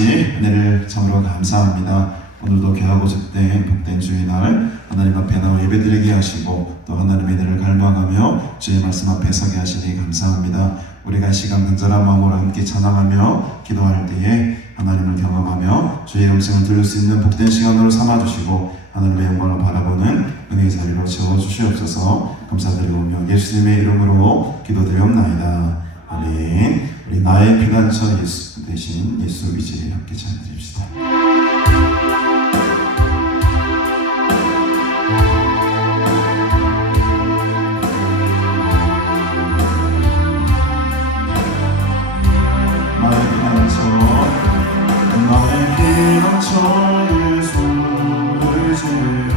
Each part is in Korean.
다시 은혜를 참으로 감사합니다. 오늘도 귀하고 습된 복된 주일날 하나님 앞에 나와 예배드리게 하시고 또 하나님의 은혜를 갈망하며 주의 말씀 앞에 서게 하시니 감사합니다. 우리가 이 시간 간절한 마음으로 함께 찬양하며 기도할 때에 하나님을 경험하며 주의 음성을 들을 수 있는 복된 시간으로 삼아주시고 하나님의 영광을 바라보는 은혜의 자리로 채워주시옵소서. 감사드리오며 예수님의 이름으로 기도드리옵나이다. 아멘. 우리 나의 피난처 예수 대신 예수 의지에 함께 찬양드립시다. 나의 피난처 예수 의지요.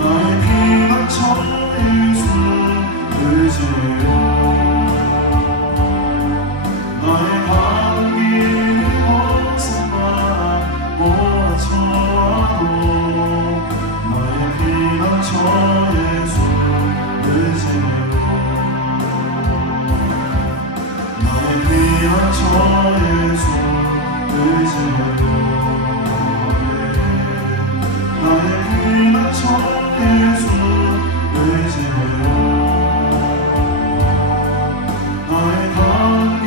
나의 피난처 예수 의지요. 나의 가는 길 어디선가 몰아쳐와도 나의 피난처 예수 의지요. 나의 피난처 예수 의지요. 나의 피난처 예수 의지요. 나의 가는 길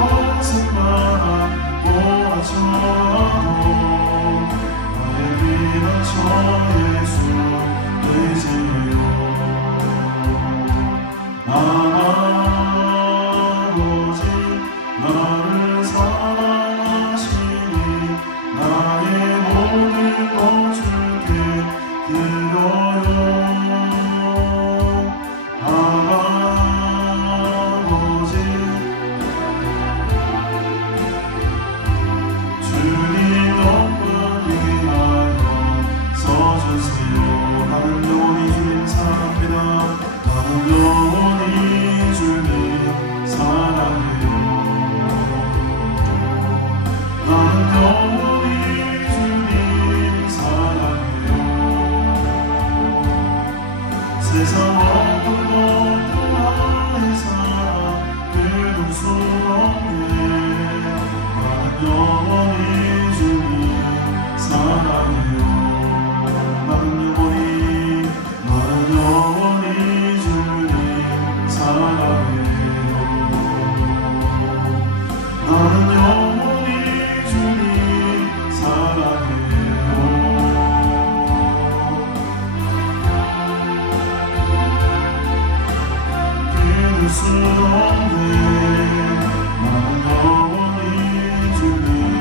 어디선가 몰아쳐와도 나의 피난처 예수 의지요. 나를 사랑하시니 나의 모든 것 주께 드려요. 아버지 주님 영광 위하여 서주세요. 나는 영원히 주님 사랑합니다. 나는 영원히 주님 사랑해요. 나는 영원히 주님 사랑해요. 세상 어떤 것도 나의 사랑 끊을 수 없네. 나는 영원히 주님 사랑해요. 나는 영원히 주님 사랑해요. 나는 영원히 주님 사랑해요. 끊을 수 없네. 나는 영원히 주님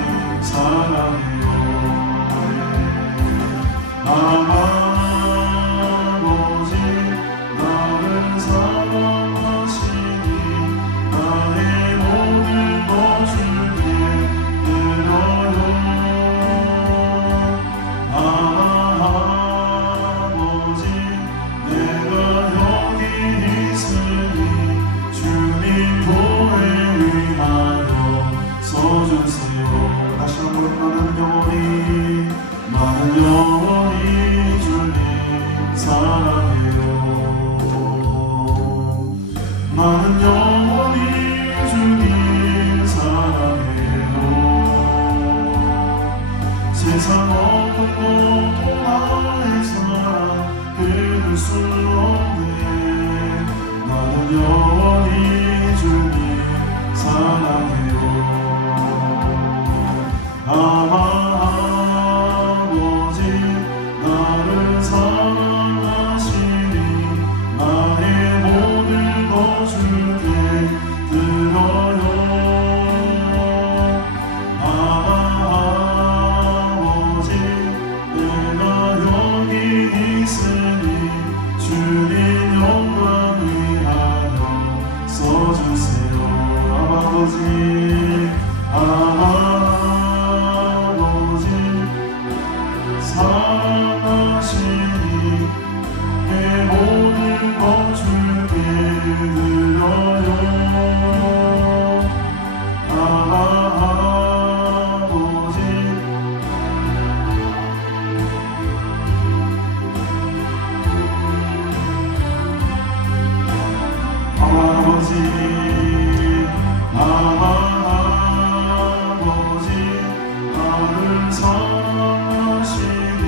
사랑하시니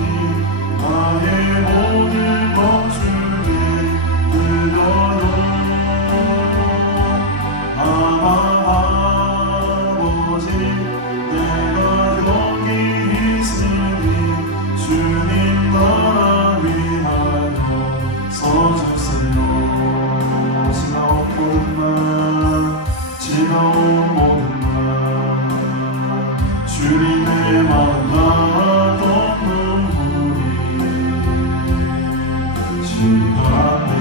나의 모든 것 주께 드려요. 아마 아버지 내가 여기 있으니 주님 나라 위하여 서주세요. 지나온 모든 날 주님의 마음 같던 눈물이 시간에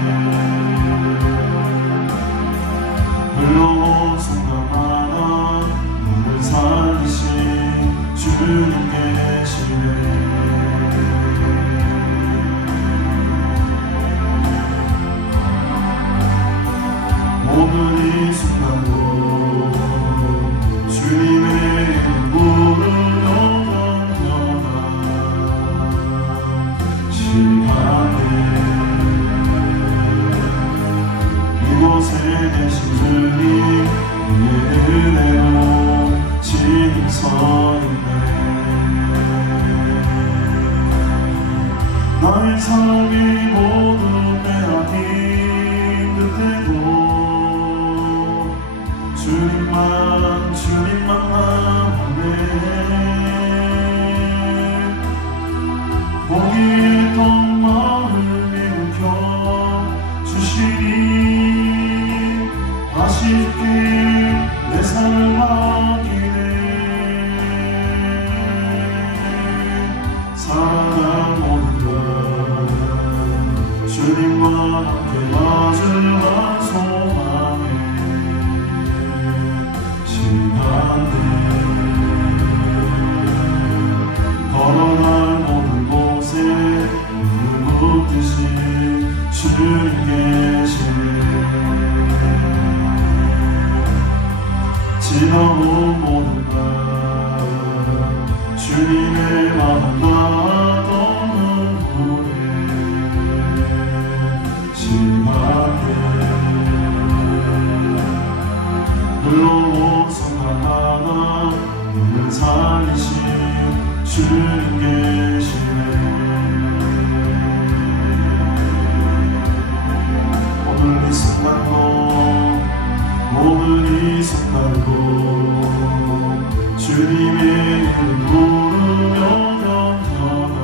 흘러온 순간마다 나를 살리신 주님 계시네. 오늘 이 순간도 주님의 부르며 던져가 시간에 이곳에 계신 주님 위의 은혜로 지금 서 있네. 나의 삶이 모두 빼앗긴 그때도 주님만 만나네. 포기했던 마음을 일으켜 주시니 다시 주께 내 삶을 맡기네. 살아갈 모든 것 주님과 함께 마주한 소망에 걸어갈 모든 곳에 눈을 붙듯이 주님 계시네. 지나온 모든 날 주님의 마음 같던 눈물에 시간에 흘러온 순간마다 눈을 살리신 주님 계시네. 오늘 이 순간도 주님의 이름 부르며 던져가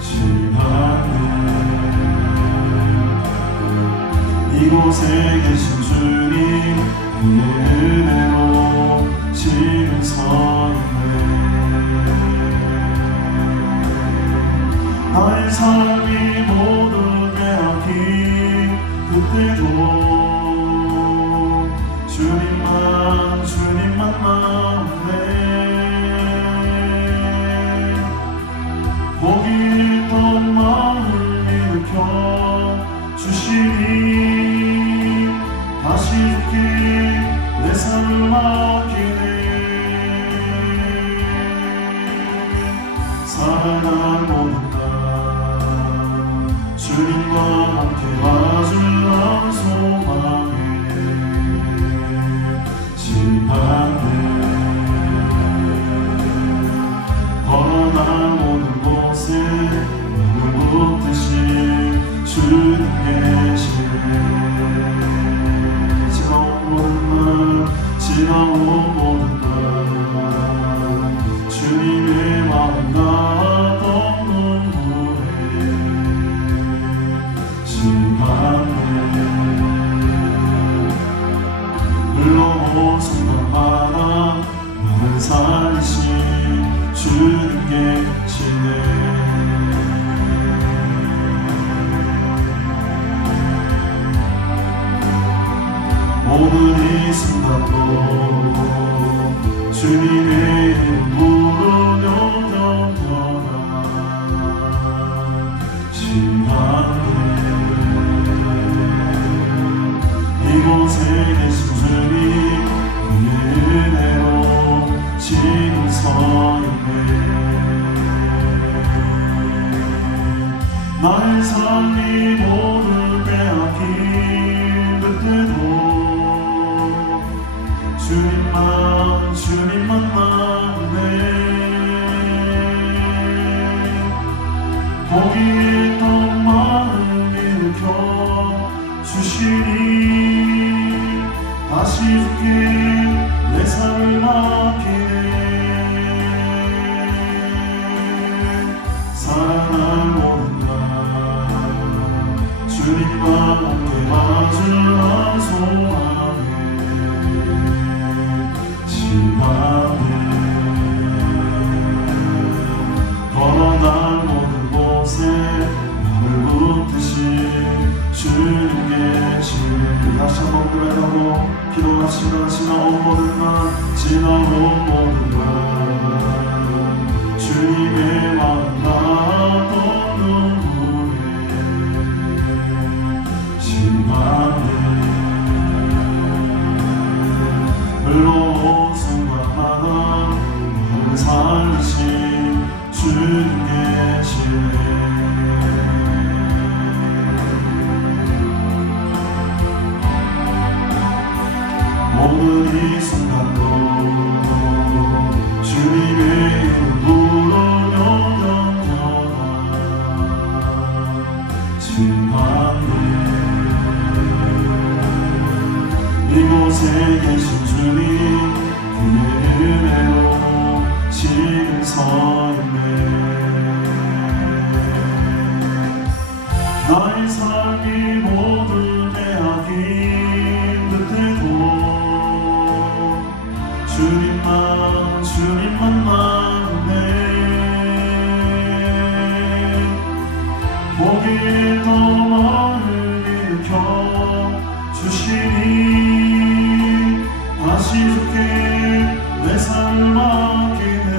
시간에 이곳에 계신 주님 그의 은혜로 지금 서 있네. 나의 삶이 모두 빼앗긴 그때도 주님만 만나네. 포기했던 마음을 일으켜 주시니 다시 주께 내 삶을 맡기네. 살아갈 모든 날 주님과 함께 마주한 소망에 시간에 걸어갈 모든 곳에 눈을 붙듯이 주님 계시네. 지나온 모든 날 주님의 마음 같던 눈물에 시간에 흘러온 순간마다 나를 살리신 주님 계시네. 오늘 이 순간도 주님의 이름 부르며 던져가 시간에 이곳에 계신 주님 그의 은혜로 지금 서 있네. 나의 삶이 모두 빼앗긴 그때도 주님만 만나네. 다시 주께 내 삶을 맡기네. 살아날 모든 날 주님과 함께 마주한 소망에 시간에 걸어갈 모든 곳에 나를 붙드신 주님 계시네. 다시 한번 고백하고 기도합시다. 지나온 모든 날 지나온 모든 날 주님의 만났던 눈물에 시간에 흘러온 순간마다 나를 살리신 주님 계시네. 모든 이 순간도 주님의 이름 부르며 견뎌나 지금까지 이곳에 계신 주님 그의 은혜로 지금 서 있네. 나의 삶이 모두 빼앗긴 듯해도 주님만 많네. 보기에 더 마음을 일으켜 주시니 다시 주께 내 삶을 맡기네.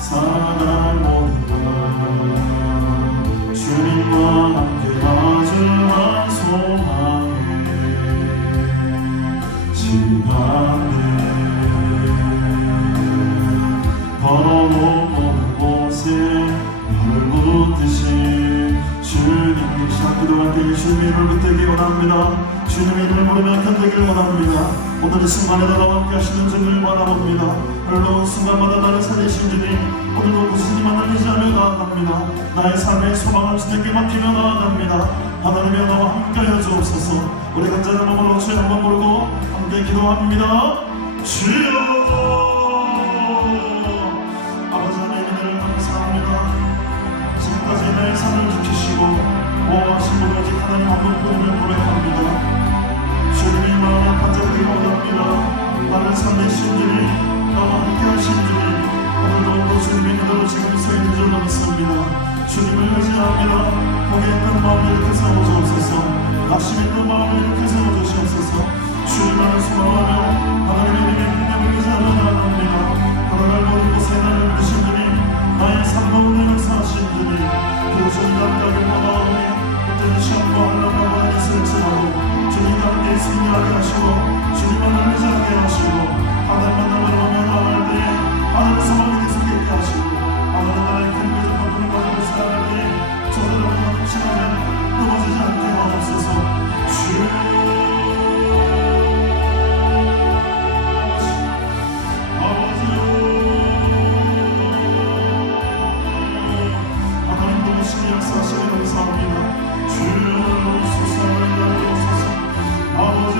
살아갈 모든 날 주님과 함께 마주한 소망에 시간에 걸어온 모든 곳에 나를 붙드신 주님 계시다. 기도할 때 주님의 이름을 붙들기 원합니다. 주님의 이름을 부르며 견디기를 원합니다. 오늘 이 순간에도 나와 함께 하시는 주님을 바라봅니다. 흘러온 순간마다 나를 살리신 주님 오늘도 구주님만 의지하며 나아갑니다. 나의 삶의 소망을 주님께 맡기며 나아갑니다. 하나님의 나와 함께하여 주옵소서. 우리 간절한 마음으로 주의 한번 부르고 함께 기도합니다. 주여 아버지 하나님의 은혜를 감사합니다. 지금까지 나의 삶을 지키시고 보호하신 분 오직 하나님 한 분뿐임을 고백합니다. 주님의 마음에 간절히 원합니다. 나를 살리신 주님 나와 함께 하신 주님 오늘도 주님의 그대로 지금 서 있는 줄 믿습니다. 주님을 의지합니다. 포기했던 마음을 이렇게 세워주옵소서. 낙심했던 마음을 이렇게 세워주시옵소서. 주님만을 소망하며 하나님의 이름에 힘을 의지하며 나아갑니다. 걸어갈 모든 곳에 나를 부르신 주님 나의 삶 가운데 역사하신 주님 그리고 남자를 원하오니 어떤 시험과 환난과 고난이 있을지라도 주님과 함께 승리하게 하시고 주님만을 의지하게 하시고 하나님만 나를 나아갈 때에 하나님의 소망이 계속 있게 하시고 하나님 나의 큰 믿음 바꾸는 과정을 살아갈 때에 저들을 만나는 시간에 넘어지지 않게 하옵소서. 주 역사하시니 감사합니다. 주여 수사를 아버지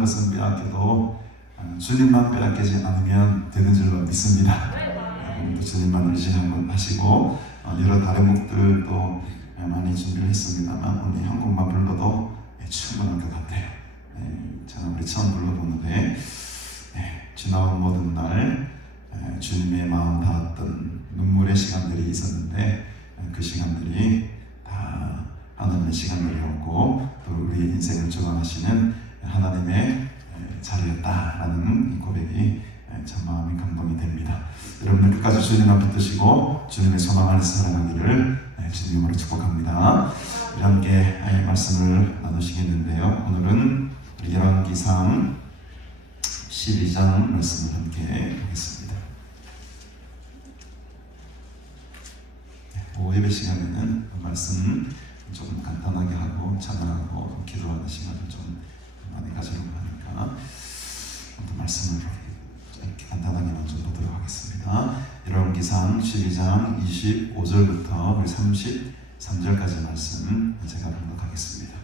다른 것은 빼앗겨도 주님만 빼앗기지 않으면 되는 줄로 믿습니다. 오늘도 주님만 의지하시고 여러 다른 곡들도 많이 준비를 했습니다만 오늘 한 곡만 불러도 충분할 것 같아요. 저는 우리 처음 불러보는데 지나온 모든 날 주님의 마음 닿았던 눈물의 시간들이 있었는데 그 시간들이 다 하나님의 시간들이었고 또 우리 인생을 주관하시는 하나님의 자리였다라는 이 고백이 참 마음이 감동이 됩니다. 여러분들 끝까지 주님 앞 붙드시고 주님의 소망 안에서 살아가기를 주님으로 축복합니다. 우리 함께 말씀을 나누시겠는데요. 오늘은 열왕기상 12장 말씀을 함께 하겠습니다. 예배 시간에는 말씀 좀 간단하게 하고 찬양하고 기도하는 시간을 좀 많이 가지려고 하니까 말씀을 간단하게만 좀 보도록 하겠습니다. 열왕기상 12장 25절부터 우리 33절까지 말씀 제가 봉독하겠습니다.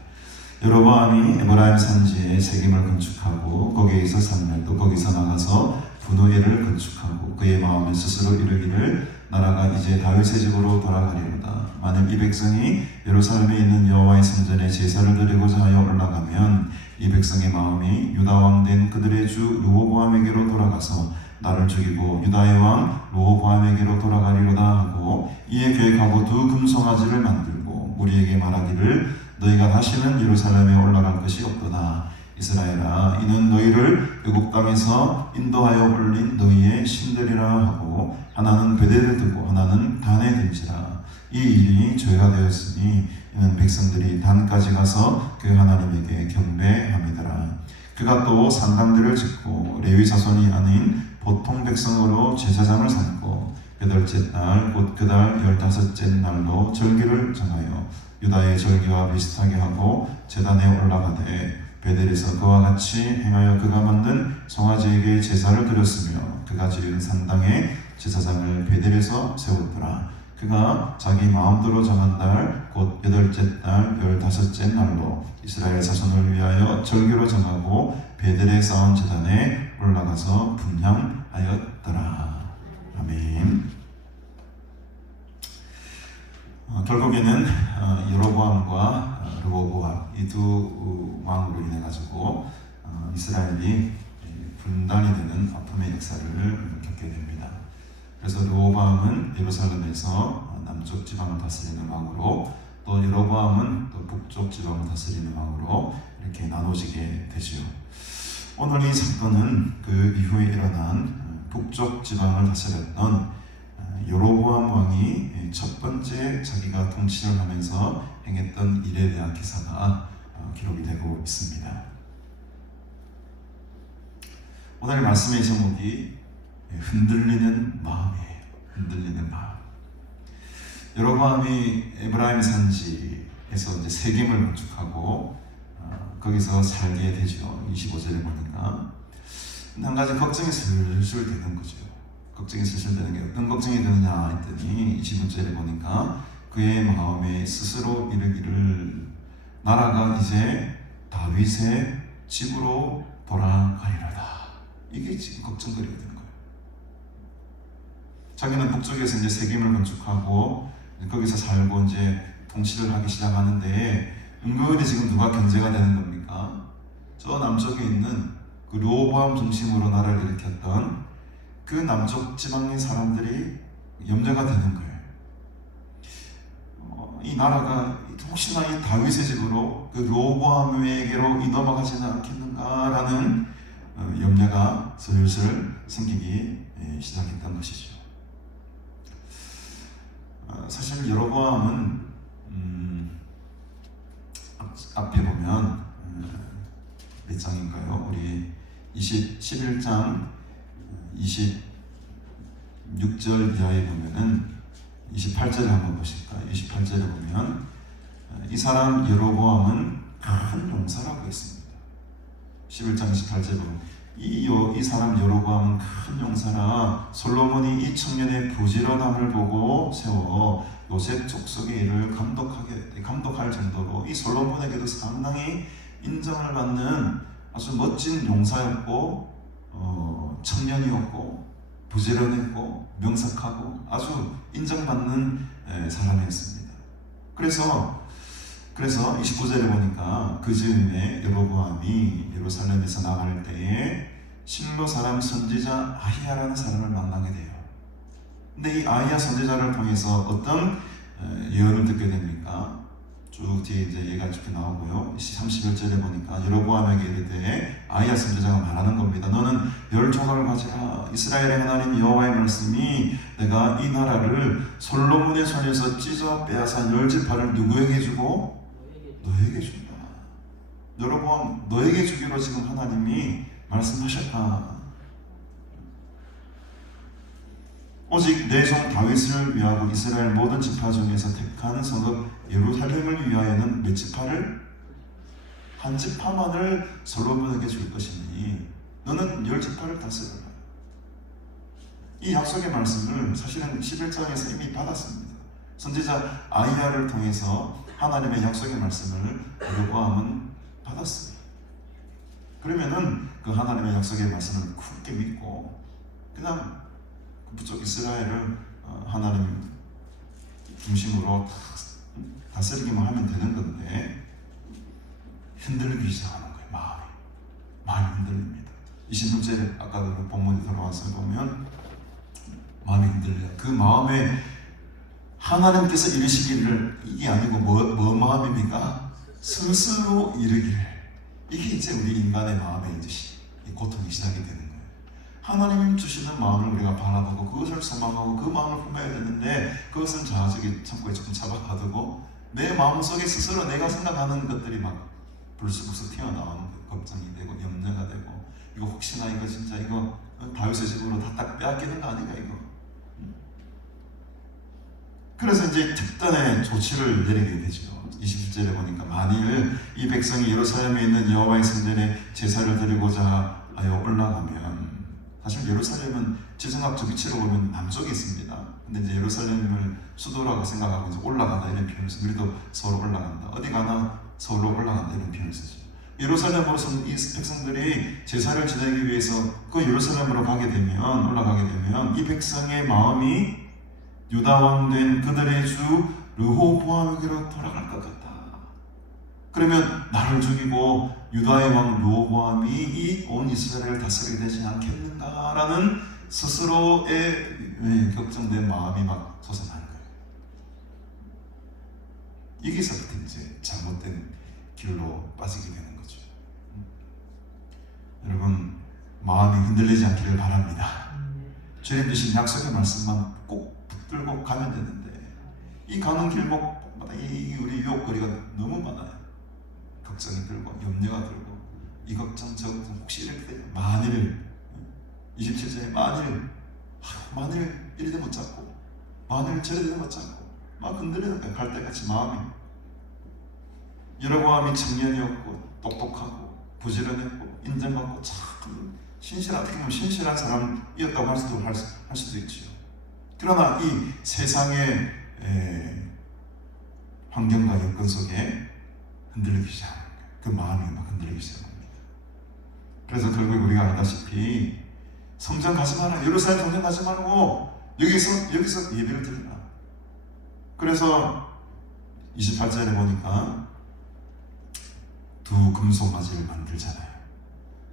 여로보암이 에브라임 산지에 세겜을 건축하고 거기에서 산을 또 거기서 나가서 분우엘을 건축하고 그의 마음에 스스로 이르기를 나라가 이제 다윗의 집으로 돌아가리로다. 만일 이 백성이 예루살렘에 있는 여호와의 성전에 제사를 드리고자 하여 올라가면 이 백성의 마음이 유다 왕 된 그들의 주 르호보암에게로 돌아가서 나를 죽이고 유다의 왕 르호보암에게로 돌아가리로다 하고 이에 계획하고 두 금송아지를 만들고 우리에게 말하기를 너희가 다시는 예루살렘에 올라갈 것이 없도다. 이스라엘아, 이는 너희를 애굽 땅에서 인도하여 올린 너희의 신들이라 하고 하나는 베델에 두고 하나는 단에 둔지라. 이 일이 죄가 되었으니 이는 백성들이 단까지 가서 그 하나님에게 경배함이더라. 그가 또 산당들을 짓고 레위 자손이 아닌 보통 백성으로 제사장을 삼고 8째 날 곧 그 달 15째 날로 절기를 정하여 유다의 절기와 비슷하게 하고 제단에 올라가되 베델에서 그와 같이 행하여 그가 만든 송아지에게 제사를 드렸으며 그가 지은 산당에 제사장을 베델에서 세웠더라. 그가 자기 마음대로 정한 달 곧 8째 달 15째 날로 이스라엘 자손을 위하여 절기로 정하고 베델에 쌓은 제단에 올라가서 분향하였더라. 아멘. 결국에는 여로보암과 르호보암 이 두 왕으로 인해 가지고 이스라엘이 분단이 되는 아픔의 역사를 겪게 됩니다. 그래서 르호보암은 예루살렘에서 남쪽 지방을 다스리는 왕으로 또 여로보암은 또 북쪽 지방을 다스리는 왕으로 이렇게 나눠지게 되죠. 오늘 이 사건은 그 이후에 일어난 북쪽 지방을 다스렸던 여로보암 왕이 첫 번째 자기가 통치를 하면서 행했던 일에 대한 기사가 기록이 되고 있습니다. 오늘 말씀의 제목이 흔들리는 마음이에요. 흔들리는 마음. 여로보암이 에브라임 산지에서 이제 세겜을 건축하고 거기서 살게 되죠. 25절에 보니까 한 가지 걱정이 슬슬 되는 거죠. 걱정이 슬슬 되는 게 어떤 걱정이 되느냐 했더니 25절에 보니까 그의 마음에 스스로 이르기를 나라가 이제 다윗의 집으로 돌아가리로다. 이게 지금 걱정거리가 된 거예요. 자기는 북쪽에서 이제 세겜을 건축하고 거기서 살고 이제 통치를 하기 시작하는데 은근히 지금 누가 견제가 되는 겁니까? 저 남쪽에 있는 그 르호보암 중심으로 나라를 일으켰던 그 남쪽 지방의 사람들이 염려가 되는 거예요. 이 나라가 혹시나 이 다윗의 집으로 그 르호보암에게로 넘어가지는 않겠는가라는 염려가 슬슬 생기기 시작했던 것이죠. 사실 여로보암은 앞에 보면 몇 장인가요? 우리 11장 26절 이하에 보면은 28절에 한번 보실까요? 28절에 보면 이 사람 여로보암은 큰 용사라고 했습니다. 11장 28절에 보면 이 사람 여로보암은 큰 용사라 솔로몬이 이 청년의 부지런함을 보고 세워 요셉 족속의 일을 감독할 정도로 이 솔로몬에게도 상당히 인정을 받는 아주 멋진 용사였고 청년이었고 부지런했고 명석하고 아주 인정받는 사람이었습니다. 그래서 29절에 보니까 그 즈음에 여로보암이 예루살렘에서 나갈 때에 실로 사람 선지자 아히야라는 사람을 만나게 돼요. 근데 이 아히야 선지자를 통해서 어떤 예언을 듣게 됩니까? 쭉 뒤에 이제 얘기가 이렇게 나오고요. 31절에 보니까 여로보암에게 이르되 아히야 선지자가 말하는 겁니다. 너는 10조각을 가지라. 이스라엘의 하나님 여호와의 말씀이 내가 이 나라를 솔로몬의 손에서 찢어 빼앗아 10지파를 누구에게 주고? 너에게 준다. 여로보암 너에게 주기로 지금 하나님이 말씀하셨다. 오직 내 종 다윗을 위하고 이스라엘 모든 지파 중에서 택한 성읍 예루살렘을 위하여는 몇 지파를? 한 지파만을 솔로몬에게 줄 것이니 너는 10지파를 다스려라. 이 약속의 말씀을 사실은 11장에서 이미 받았습니다. 선지자 아히야를 통해서 하나님의 약속의 말씀을 여로보암은 받았습니다. 그러면은 그 하나님의 약속의 말씀을 굳게 믿고 그냥 부족 이스라엘을 하나님 중심으로 다스리기만 하면 되는 건데 흔들리기 시작하는 거예요. 마음이 흔들립니다. 26절에 아까 그 본문에 들어와서 보면 마음이 흔들려요. 그 마음에 하나님께서 이르시기를 이게 아니고 뭐 마음입니까? 스스로 이르기를. 이게 이제 우리 인간의 마음의 이제 고통이 시작이 되는 거예요. 하나님 주시는 마음을 우리가 바라보고 그것을 소망하고 그 마음을 품어야 되는데 그것은 저기 창고에 조금 잡아가두고 내 마음속에 스스로 내가 생각하는 것들이 막 불쑥불쑥 튀어나오는 걱정이 되고 염려가 되고 이거 혹시나 이거 진짜 이거 다윗의 집으로 다 딱 빼앗기는 거 아닌가 이거. 그래서 이제 특단의 조치를 내리게 되죠. 27절에 보니까 만일 이 백성이 예루살렘에 있는 여호와의 성전에 제사를 드리고자 하여 올라가면 사실 예루살렘은 지정학적 위치로 보면 남쪽에 있습니다. 근데 이제 예루살렘을 수도라고 생각하고 이제 올라간다 이런 표현을 써요. 우리도 서울로 올라간다. 어디 가나 서울로 올라간다 이런 표현을 쓰죠. 예루살렘으로서 이 백성들이 제사를 지내기 위해서 그 예루살렘으로 올라가게 되면 이 백성의 마음이 유다 왕 된 그들의 주 르호보암에게로 돌아갈 것 같다. 그러면 나를 죽이고 유다의 왕 르호보암이 이 온 이스라엘을 다스리게 되지 않겠는가라는 스스로의 걱정된 마음이 막 솟아나는 거예요. 여기서부터 이제 잘못된 길로 빠지게 되는 거죠. 여러분 마음이 흔들리지 않기를 바랍니다. 주님 주신 약속의 말씀만 꼭 붙들고 가면 되는데 이 가는 길목마다 우리 유혹거리가 너무 많아요. 걱정이 들고 염려가 들고 이 걱정 저 걱정 혹시 이렇게 되면 만일 27절에 만일 이래 못 잡고 만일 저래 못 잡고 막 흔들리는 거예요. 갈대같이 마음이. 여로보암이 청년이었고 똑똑하고 부지런했고 인정받고 참 신실한 사람이었다고 할 수도 있죠. 그러나 이 세상의 환경과 여건 속에 흔들리기 시작합니다. 그 마음이 막 흔들리기 시작합니다. 그래서 결국 우리가 알다시피 성전 가지 마라. 예루살렘 성전 가지 말고 여기서 예배를 드리라. 그래서 28절에 보니까 두 금송아지를 만들잖아요.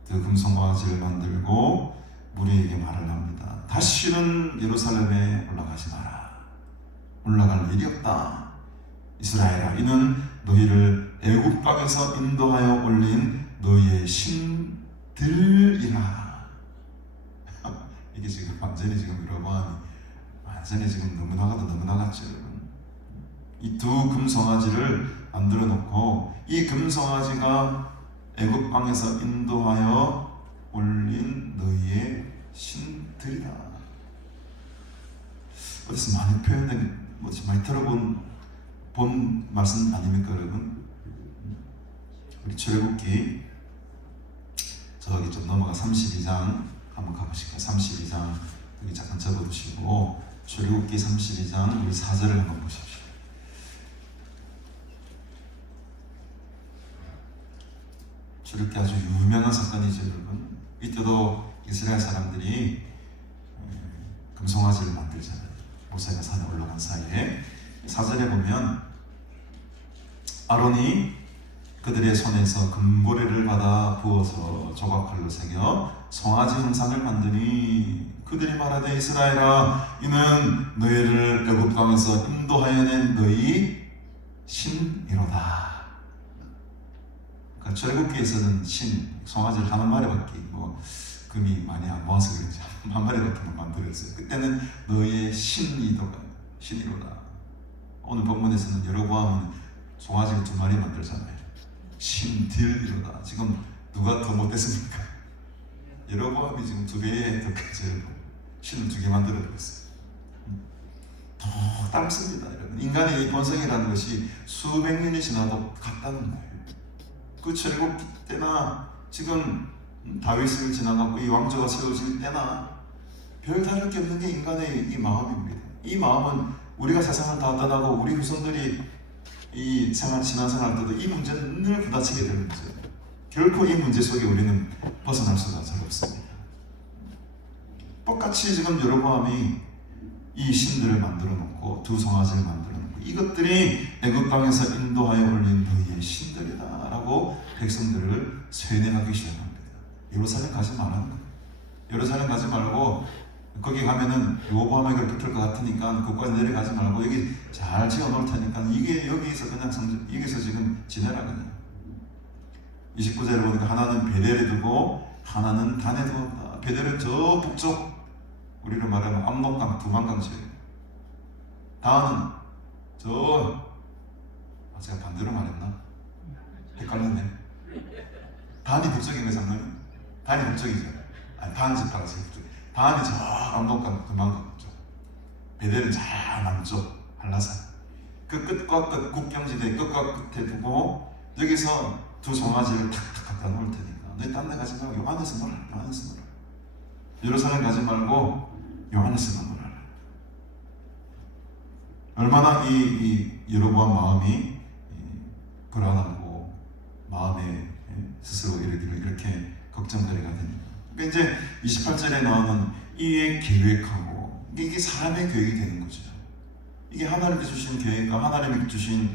두 금송아지를 만들고 무리에게 말을 합니다. 다시는 예루살렘에 올라가지 마라. 올라갈 일이 없다. 이스라엘아, 이는 너희를 애굽 땅에서 인도하여 올린 너희의 신들이라. 이게 지금 완전히 지금 여러분 완전히 지금 너무 나갔죠. 이 두 금송아지를 만들어 놓고 이 금송아지가 애굽 땅에서 인도하여 올린 너희의 신들이라. 어디서 많이 표현된 많이 들어본 말씀 아닙니까, 여러분? 우리 출애굽기 저기 좀 넘어가 32장 한번 가보실까요? 32장 여기 잠깐 접어두시고 출애굽기 32장 우리 4절을 한번 보십시오. 이렇게 아주 유명한 사건이죠, 여러분. 이때도 이스라엘 사람들이 금송아지를 만들잖아요. 모세가 산에 올라간 사이에. 4절에 보면 아론이 그들의 손에서 금고리를 받아 부어서 조각칼로 새겨 송아지 형상을 만드니 그들이 말하되 이스라엘아 이는 너희를 애굽 땅에서 인도하여 낸 너희 신이로다. 그러니까 출애굽기에서는 신, 송아지를 한 마리밖에 금이 많이 안 모아서 그런지 한 마리밖에 만들었어요. 그때는 너희의 신이로다. 오늘 본문에서는 여로보암은 송아지를 2마리 만들잖아요. 신딜이로다. 지금 누가 더 못됐습니까? 여로보암이 지금 2배에 더 크죠. 신을 2개 만들어버렸어요. 더 닮습니다, 여러분. 인간의 이 본성이라는 것이 수백 년이 지나도 같다는 거예요. 그 출애굽기 때나 지금 다윗을 지나가고 이 왕조가 세워질 때나 별다를 게 없는 게 인간의 이 마음입니다. 이 마음은 우리가 세상을 다 떠나고 우리 후손들이 이 신앙생활 때도 이 문제는 늘 부딪히게 되는 문제예요. 결코 이 문제 속에 우리는 벗어날 수가 잘 없습니다. 똑같이 지금 여로보암이 이 신들을 만들어 놓고 2 송아지를 만들어 놓고 이것들이 애굽 땅에서 인도하여 올린 너희의 신들이다 라고 백성들을 세뇌하기 시작합니다. 예루살렘 가지 말라는 거예요. 예루살렘 가지 말고 거기 가면은 여로보암에게 붙을 것 같으니까 거기까지 내려가지 말고 여기 잘 지어 놓을 테니까 이게 여기서 그냥 여기서 지금 지내라 그냥. 29절에 보니까 하나는 베델에 두고 하나는 단에 두었다. 베델은 저 북쪽 우리로 말하면 압록강 두만강 지역입니다. 단은 제가 반대로 말했나? 헷갈렸네. 단이 북쪽인 거죠, 장로님? 단이 북쪽이죠. 아니, 단 지파가 제일 북쪽. 단이 저 압록강 두만강 북쪽. 베델은 저 남쪽 한라산. 그 끝과 끝 국경지대 끝과 끝에 두고 여기서 2 송아지를 탁탁 갖다 놓을 테니까 너희 딴 데 가지 말고 요 안에서 놀아. 요 안에서 놀아. 예루살렘 가지 말고 요 안에서만 놀아라. 얼마나 이 여로보암 마음이 불안하고 마음에 스스로 이렇게 걱정거리가 됩니다. 그러니까 이제 28절에 나오는 이의 계획하고 이게 사람의 계획이 되는 거죠. 이게 하나님께 주신 계획과 하나님께 주신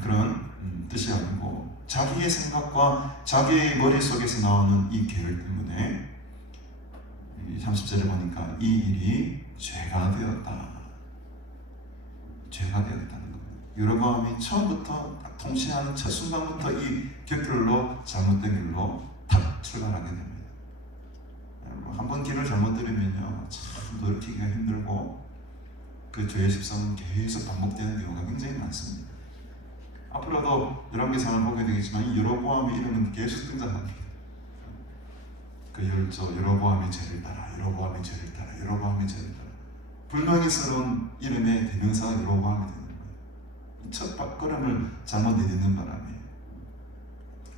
그런 뜻이 아니고 자기의 생각과 자기의 머릿속에서 나오는 이 계획 때문에 30절에 보니까 이 일이 죄가 되었다. 죄가 되었다는 겁니다. 여로보암이 처음부터 통치하는 첫 순간부터 이 곁길로 잘못된 길로 탁 출발하게 됩니다. 한번 길을 잘못 들으면요 참 돌이키기가 힘들고 그 죄의 습성은 계속 반복되는 경우가 굉장히 많습니다. 앞으로도 열왕기상을 보게 되겠지만 이 여로보암의 이름은 계속 등장합니다. 그 열조 여로보암의 죄를 따라 여로보암의 죄를 따라 여로보암의 죄를 따라 불명예스러운 이름의 대명사가 여로보암이 되는 거예요. 첫 발걸음을 잘못 내딛는 바람에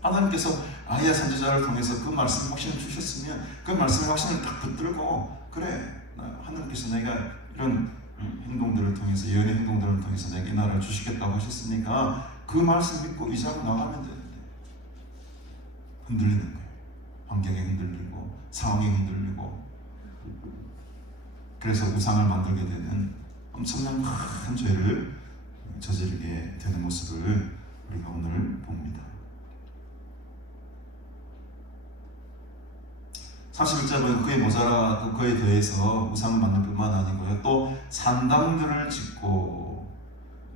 하나님께서 아이야 선지자를 통해서 그 말씀 확신을 주셨으면 그 말씀의 확신을 딱 붙들고 그래 하나님께서 내가 이런 행동들을 통해서 예언의 행동들을 통해서 내게 이 나라를 주시겠다고 하셨으니까 그 말씀 믿고 이자로 나가면 되는데 흔들리는 거예요. 환경에 흔들리고 상황에 흔들리고 그래서 우상을 만들게 되는 엄청난 큰 죄를 저지르게 되는 모습을 우리가 오늘 봅니다. 41절은 그에 모자라 그에 대해서 우상을 만들 뿐만 아니고요 또 산당들을 짓고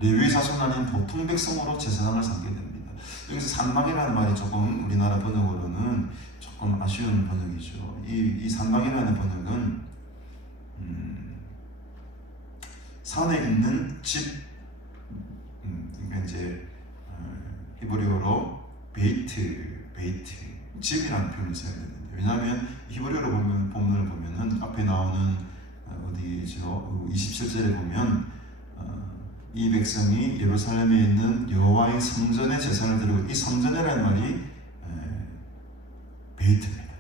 레위 자손 아닌 보통 백성으로 제사장을 삼게 됩니다. 여기서 산당이라는 말이 조금 우리나라 번역으로는 조금 아쉬운 번역이죠. 이 산당이라는 번역은 산에 있는 집, 그러니까 이제 히브리어로 베이트 집이라는 표현을 써야 되는데 왜냐하면 히브리어로 보면 본문을 보면은 앞에 나오는 어디죠? 27절에 보면 이 백성이 예루살렘에 있는 여호와의 성전에 제사를 드리고 이 성전이라는 말이 베이트입니다.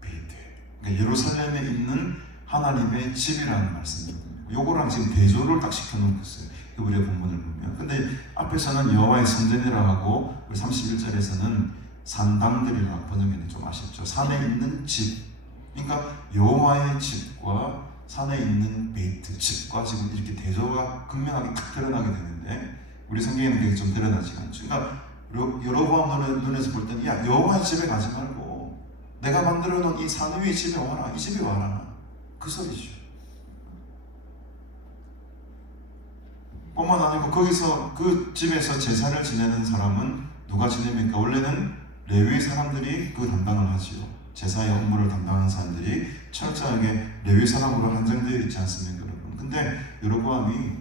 베이트. 그러니까 예루살렘에 있는 하나님의 집이라는 말씀이거든요. 요거랑 지금 대조를 딱 시켜놓은 거예요. 히브리어 본문을 보면. 근데 앞에서는 여호와의 성전이라 하고 31절에서는 산당들이라고 번역했는데 좀 아쉽죠. 산에 있는 집, 그러니까 여호와의 집과 산에 있는 베이트 집과 지금 이렇게 대조가 극명하게 딱 드러나게 되는데 우리 성경에는 그게 좀 드러나지 않죠. 그러니까 여로보암 눈에서 볼 때는 야 여호와의 집에 가지 말고 내가 만들어 놓은 이 산 위의 집에 와라, 이 집에 와라, 그 소리죠. 뿐만 아니고 거기서 그 집에서 제사를 지내는 사람은 누가 지냅니까? 원래는 레위 사람들이 그 담당을 하지요. 제사의 업무를 담당하는 사람들이 철저하게 레위 사람으로 한정되어 있지 않습니까, 여러분? 근데 여로보암이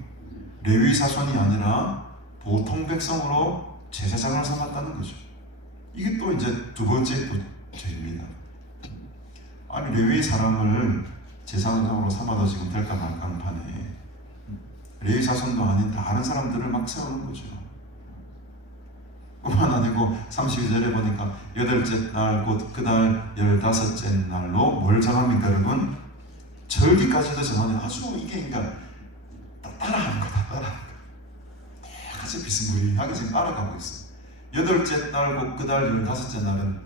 레위 사손이 아니라 보통 백성으로 제사장을 삼았다는 거죠. 이게 또 이제 두 번째 또 죄입니다. 아니 레위 사람을 제사장으로 삼아도 지금 될까 말까 하는 판에 레위 자손도 아닌 다른 사람들을 막 세우는 거죠. 뿐만 아니고 32절에 보니까 여덟째 날 곧 그달 15째 날로 뭘 정합니까 여러분? 절기까지도 정하는 아주 이게 그러니까 따라하는 거다. 따라하는 거. 똑같이 비스무리하게 지금 따라가고 있어요. 여덟째 날 곧 그달 15째 날은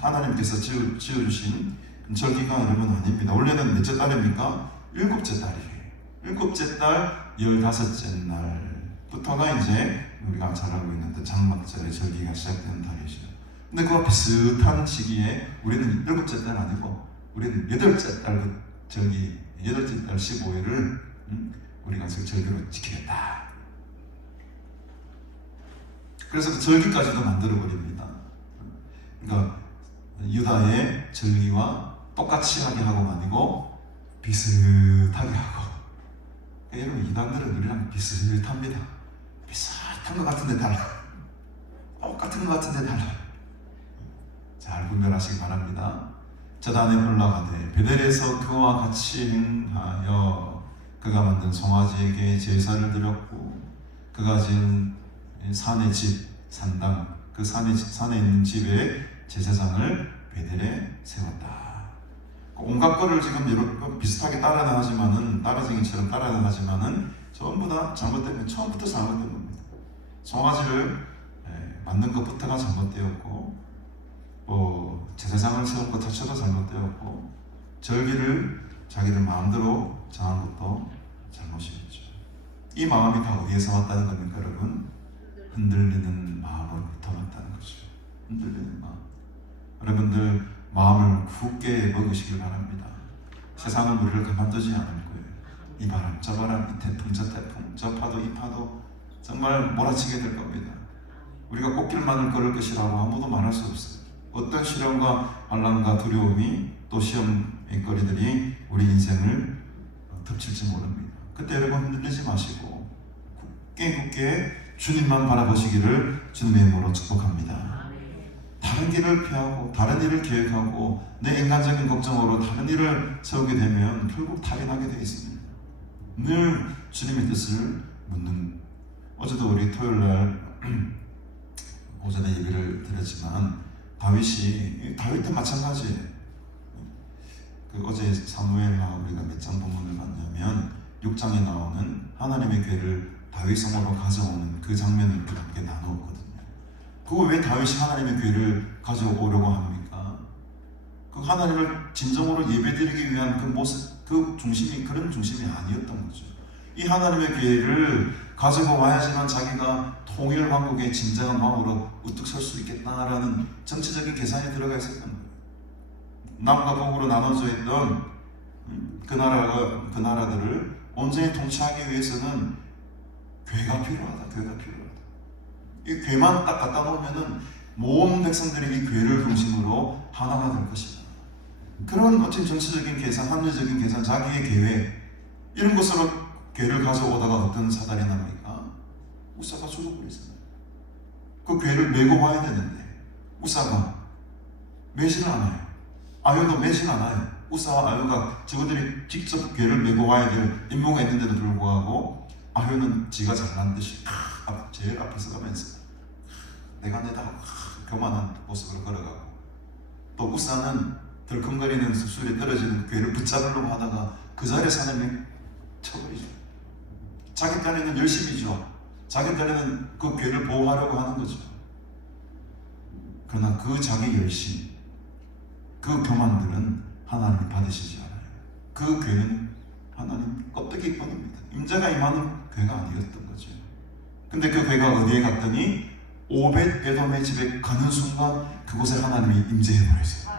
하나님께서 지어주신 절기가 여러분 아닙니다. 원래는 몇째 달입니까? 7째 달이에요. 7째 달 15째 날부터가 이제 우리가 잘 알고 있는 장막절의 절기가 시작되는 달이죠. 근데 그와 비슷한 시기에 우리는 7째 달 아니고 우리는 8째 달 절기, 8째 달 15일을 우리가 절기로 지키겠다. 그래서 그 절기까지도 만들어버립니다. 그러니까 유다의 절기와 똑같이 하게 하고 아니고 비슷하게 하고. 여러분 이단들은 우리랑 비슷합니다. 비슷한 것 같은데 달라. 똑같은 것 같은데 달라. 잘 분별하시기 바랍니다. 저단에 올라가되 베델에서 그와 같이 행하여 그가 만든 송아지에게 제사를 드렸고 그가 지은 산의 집 산당 그 산에 있는 집에 제사장을 베델에 세웠다. 온갖 거를 지금 이렇게 비슷하게 따라는 하지만은 따라쟁이처럼 따라는 하지만은 전부 다 잘못된 거 처음부터 잘못된 겁니다. 송아지를 만든 것부터가 잘못되었고 제사장을 세운 것 자체도 잘못되었고 절기를 자기들 마음대로 정한 것도 잘못이겠죠. 이 마음이 다 어디에서 왔다는 겁니까 여러분? 흔들리는 마음으로부터 왔다는 거죠. 흔들리는 마음. 여러분들 마음을 굳게 먹으시길 바랍니다. 세상은 우리를 가만두지 않을 거예요. 이 바람, 저 바람, 이 태풍, 저 태풍, 저 파도, 이 파도 정말 몰아치게 될 겁니다. 우리가 꽃길만을 걸을 것이라고 아무도 말할 수 없어요. 어떤 시련과 반란과 두려움이 또 시험의 거리들이 우리 인생을 덮칠지 모릅니다. 그때 여러분 흔들리지 마시고 굳게 주님만 바라보시기를 주님의 이름으로 축복합니다. 다른 길을 피하고 다른 일을 계획하고 내 인간적인 걱정으로 다른 일을 세우게 되면 결국 탈이 나게 되어 있습니다. 늘 주님의 뜻을 묻는. 어제도 우리 토요일날 오전에 예배를 드렸지만 다윗도 마찬가지예요. 어제 사무엘과 우리가 몇 장 본문을 봤냐면 6장에 나오는 하나님의 괴를 다윗 성으로 가져오는 그 장면을 이렇게 나누었거든요. 그거 왜 다윗이 하나님의 괴를 가져오려고 합니까? 그 하나님을 진정으로 예배드리기 위한 그 모습, 그 중심이 그런 중심이 아니었던 거죠. 이 하나님의 괴를 가지고 와야지만 자기가 통일 왕국의 진정한 왕으로 우뚝 설 수 있겠다라는 정치적인 계산이 들어가 있었던 거예요. 남과 북으로 나눠져 있던 그 나라들을 온전히 통치하기 위해서는 괴가 필요하다. 이 괴만 딱 갖다 놓으면은 모든 백성들이 이 괴를 중심으로 하나가 될 것이다. 그런 어떤 정치적인 계산, 합리적인 계산, 자기의 계획 이런 것으로 괴를 가져오다가 어떤 사달이 납니까? 우사가 죽어버리잖아요. 그 괴를 메고 와야 되는데 우사가 매질 않아요. 아유도 매질 않아요. 우사와 아유가 저들이 직접 괴를 메고 와야 될 임무가 있는데도 불구하고 아유는 지가 잘난 듯이 제일 앞에서 가면서 내가 내다 교만한 모습으로 걸어가고 또 우사는 덜컹거리는 숲술에 떨어지는 괴를 붙잡으려고 하다가 그 자리에서 하나님이 쳐버리죠. 자기 딴에는 열심히죠. 자기 딴에는 그 괴를 보호하려고 하는 거죠. 그러나 그 자기 열심, 그 교만들은 하나님이 받으시지 않아요. 그 교회는 하나님 껍데기뿐입니다. 임재가 임하는 교회가 아니었던 거죠. 근데 그 교회가 어디에 갔더니 오벳 에돔의 집에 가는 순간 그곳에 하나님이 임재해버렸어요.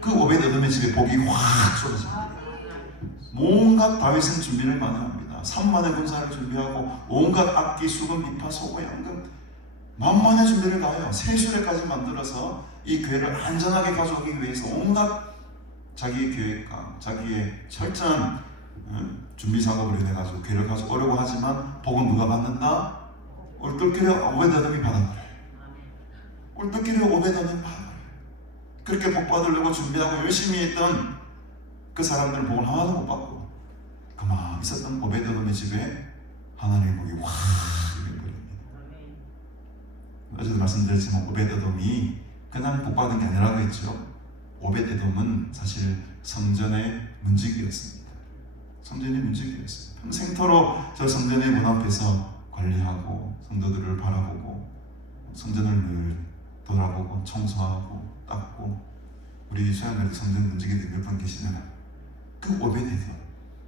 그 오벳 에돔의 집에 복이 확 쏟아집니다. 온갖 다윗은 준비를 많이 합니다. 3만의 군사를 준비하고 온갖 악기, 수금, 비파, 소고, 양금 만만의 준비를 다해요. 세수레까지 만들어서 이 교회를 안전하게 가져오기 위해서 온갖 자기의 계획과 자기의 철저한 준비 작업을 해가지고 교회를 가져오려고 하지만 복은 누가 받는다? 얼떨결에 오벳에돔이 받아버려요. 얼떨결에 오벳에돔이 받아버려요. 그렇게 복 받으려고 준비하고 열심히 했던 그 사람들은 복을 하나도 못 받고 그만 있었던 오벳에돔의 집에 하나님의 복이 확 임해버립니다. 어제도 말씀드렸지만 오벳에돔이 그냥 복 받은 게 아니라고 했죠. 오벳에돔은 사실 성전의 문지기였습니다. 성전의 문지기였어요. 평생토록 저 성전의 문 앞에서 관리하고 성도들을 바라보고 성전을 늘 돌아보고 청소하고 닦고 우리 수양가족 성전 문지기들 몇 분 계시잖아요. 그 오벳에돔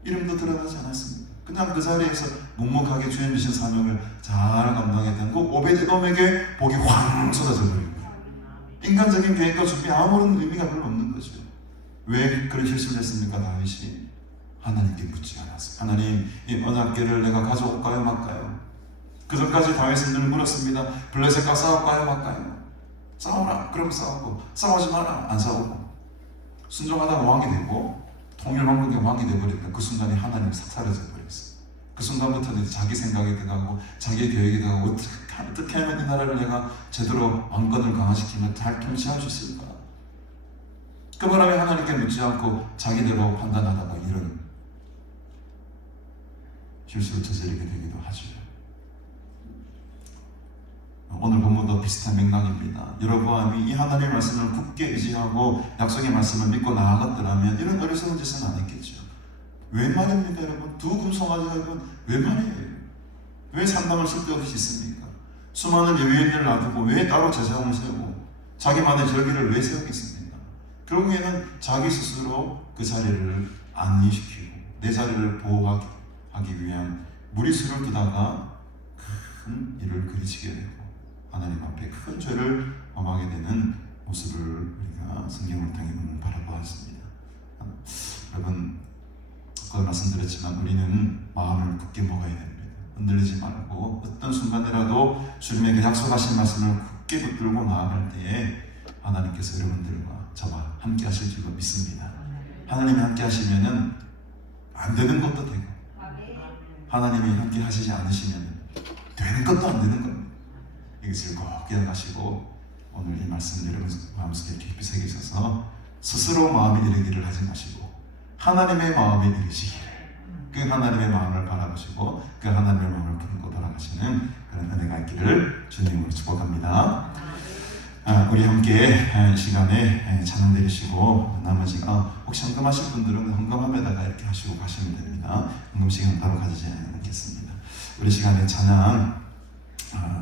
이름도 드러나지 않았습니다. 그냥 그 자리에서 묵묵하게 주님 주신 사명을 잘 감당했던 그 오벳에돔에게 복이 확 쏟아져 버립니다. 인간적인 계획과 준비 아무런 의미가 별로 없는 거죠. 왜 그런 실수를 했습니까? 다윗이 하나님께 묻지 않았어요. 하나님, 이 언약궤를 내가 가져올까요 말까요? 그 전까지 다윗은 늘 물었습니다. 블레셋과 싸울까요 말까요? 싸우라. 그럼 싸우고 싸우지 마라. 안 싸우고 순종하다가 왕이 되고 통일왕국의 왕이 되어버리니까 그 순간에 하나님이 싹 사라져 버렸어요. 그 순간부터는 자기 생각이 들어가고 자기 계획이 들어가고 어떻게 하면 이 나라를 내가 제대로 왕권을 강화시키면 잘 통치할 수 있을까? 그 바람에 하나님께 묻지 않고 자기대로 판단하다가 이런 실수를 저지르게 되기도 하죠. 오늘 본문도 비슷한 맥락입니다. 여로보암이 이 하나님의 말씀을 굳게 의지하고 약속의 말씀을 믿고 나아갔더라면 이런 어리석은 짓은 안 했겠죠. 왜 말입니까 여러분? 두 금송아지 여러분 왜 말이에요? 왜 산당을 쓸데없이 짓습니까? 수많은 예외인들을 놔두고 왜 따로 제사장을 세우고 자기만의 절기를 왜 세우겠습니까? 결국에는 자기 스스로 그 자리를 안리시키고 내 자리를 보호하기 위한 무리수를 두다가 큰 일을 그르치게 되고 하나님 앞에 큰 죄를 범하게 되는 모습을 우리가 성경을 통해 바라보았습니다. 여러분 아까 말씀드렸지만 우리는 마음을 굳게 먹어야 됩니다. 흔들리지 말고 어떤 순간이라도 주님의 그 약속하신 말씀을 굳게 붙들고 나아갈 때에 하나님께서 여러분들과 저와 함께 하실 줄로 믿습니다. 하나님이 함께 하시면은 안 되는 것도 되고 하나님이 함께 하시지 않으시면 되는 것도 안 되는 겁니다. 이것을 꼭 기억하시고 오늘 이 말씀을 여러분 마음속에 깊이 새기셔서 스스로 마음이 이르기를 하지 마시고 하나님의 마음이 이르시기를 그 하나님의 마음을 바라보시고 그 하나님의 마음을 품고 돌아가시는 그런 은혜가 있기를 주님으로 축복합니다. 우리 함께 시간에 찬양 드리시고 나머지 혹시 헌금하실 분들은 헌금함에다가 이렇게 하시고 가시면 됩니다. 헌금 시간 바로 가지지 않겠습니다. 우리 시간에 찬양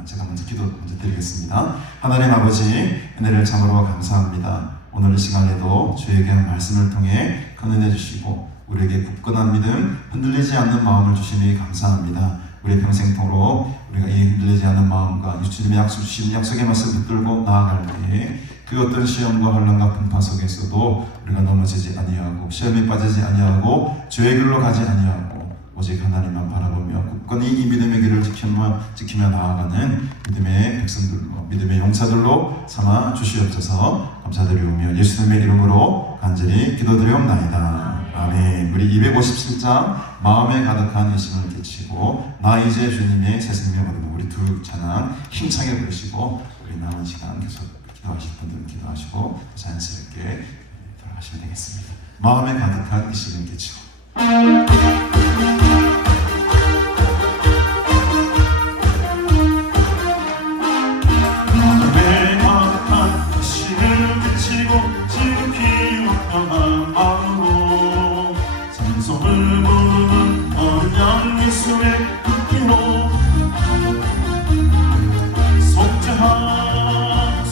제가 먼저 기도 드리겠습니다. 하나님 아버지 은혜를 참으로 감사합니다. 오늘 이 시간에도 주에게 한 말씀을 통해 큰 은혜 주시고 우리에게 굳건한 믿음, 흔들리지 않는 마음을 주시니 감사합니다. 우리 평생토록 우리가 이 흔들리지 않는 마음과 주님의 약속 주신 약속의 말씀 붙들고 나아갈 때에 그 어떤 시험과 혼란과 풍파 속에서도 우리가 넘어지지 아니하고 시험에 빠지지 아니하고 죄의 길로 가지 아니하고 오직 하나님만 바라보며 굳건히 이 믿음의 길을 지키며 나아가는 믿음의 백성들로 믿음의 용사들로 삼아 주시옵소서. 감사드리오며 예수님의 이름으로 간절히 기도드리옵나이다. 아멘. 우리 257장 마음에 가득한 의심을 끼치고 나 이제 주님의 새 생명 얻으며 우리 두 찬양 힘차게 부르시고 우리 남은 시간 계속 기도하실 분들은 기도하시고 자연스럽게 돌아가시면 되겠습니다. 마음에 가득한 의심을 끼치고 속죄하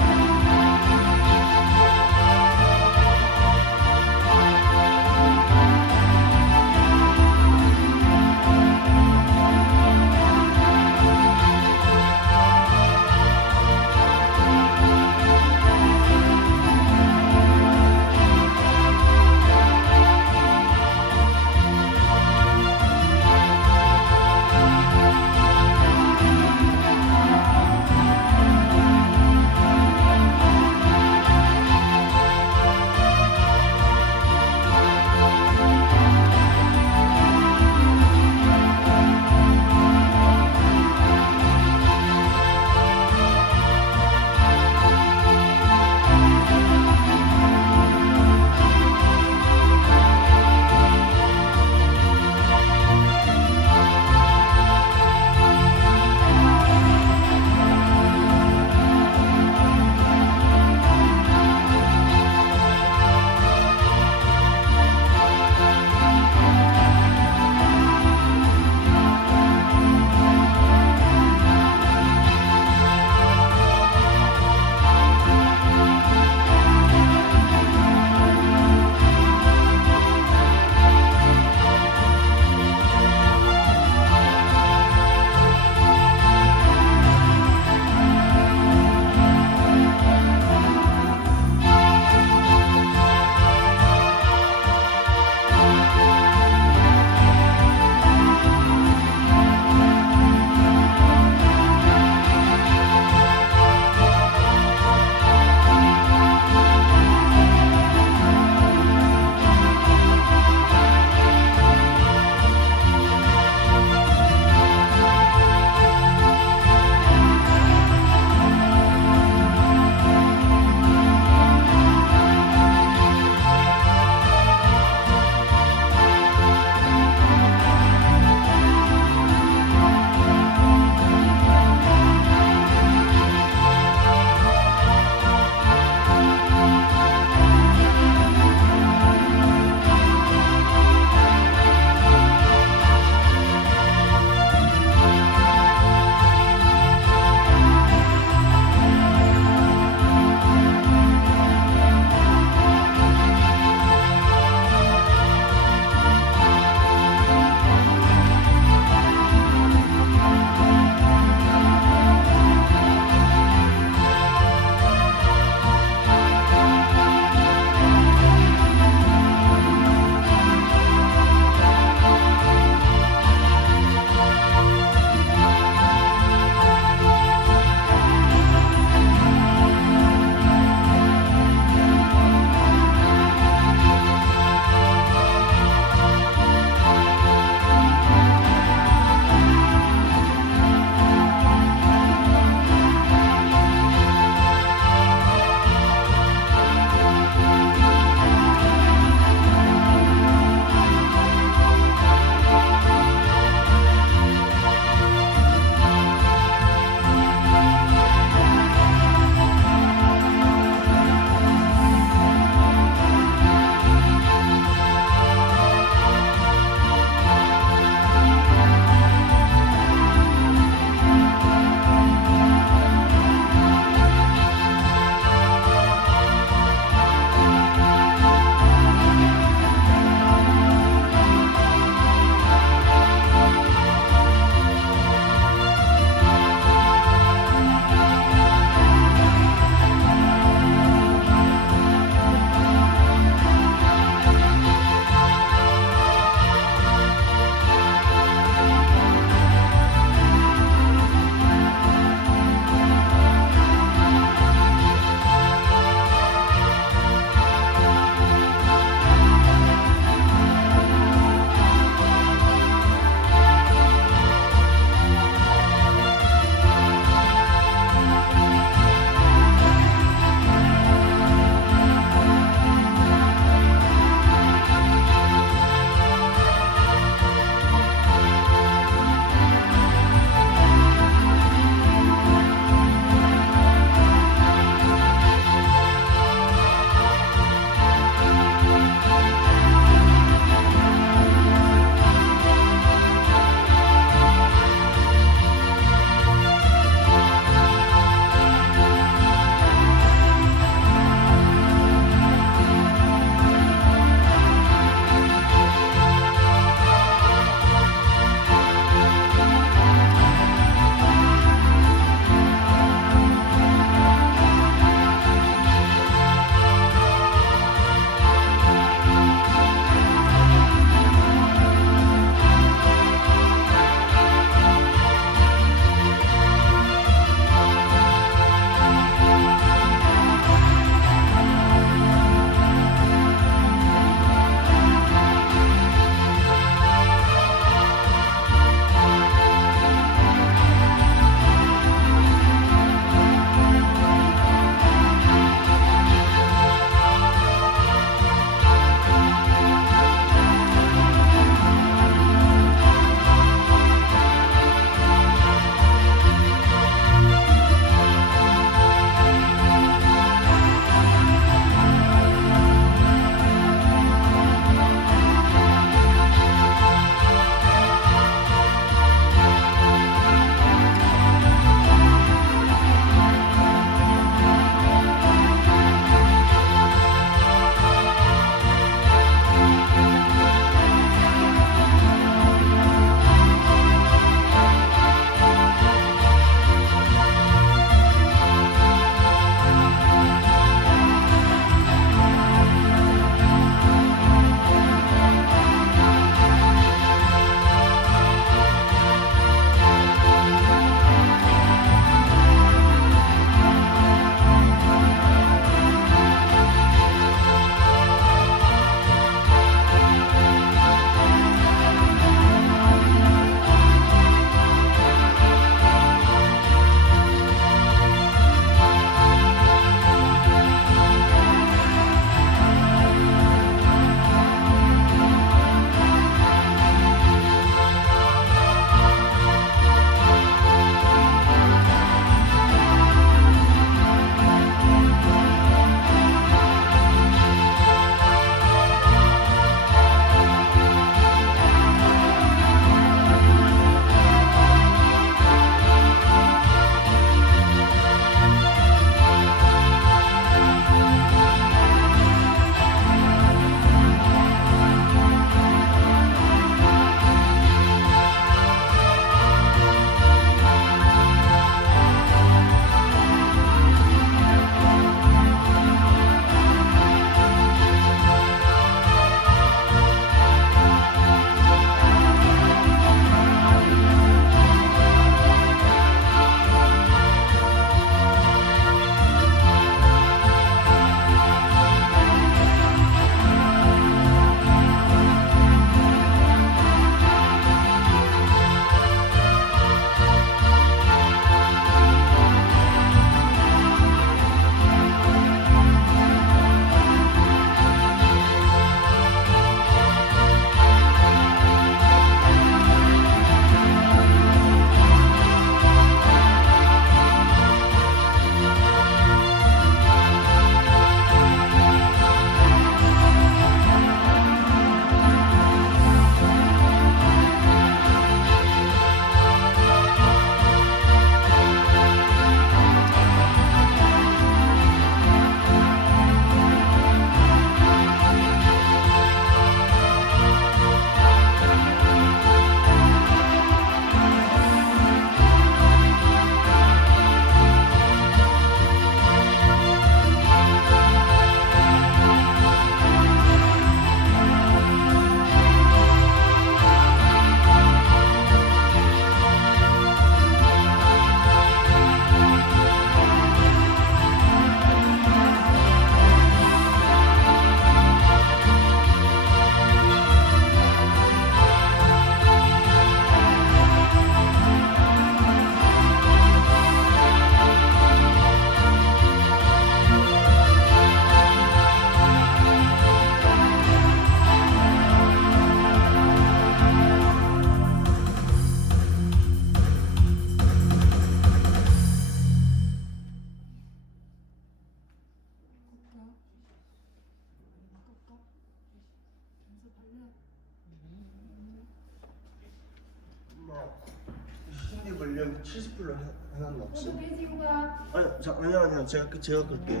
훈련 70%를 해놨나 혹시? 배지우가 아니요 제가 그럴게요.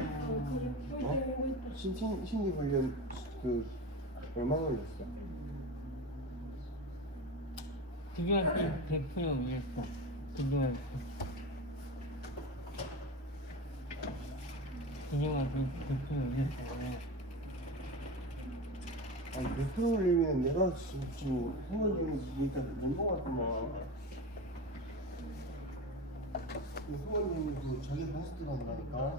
신기 훈련 그 얼마나 걸렸어? 기존한테 100% 올렸어. 기존한테 100% 올렸어. 아니 100% 올리면 내가 지금 후원님이 일단 못것 같구만. 후원님이 그 자기 호스트 간다니까.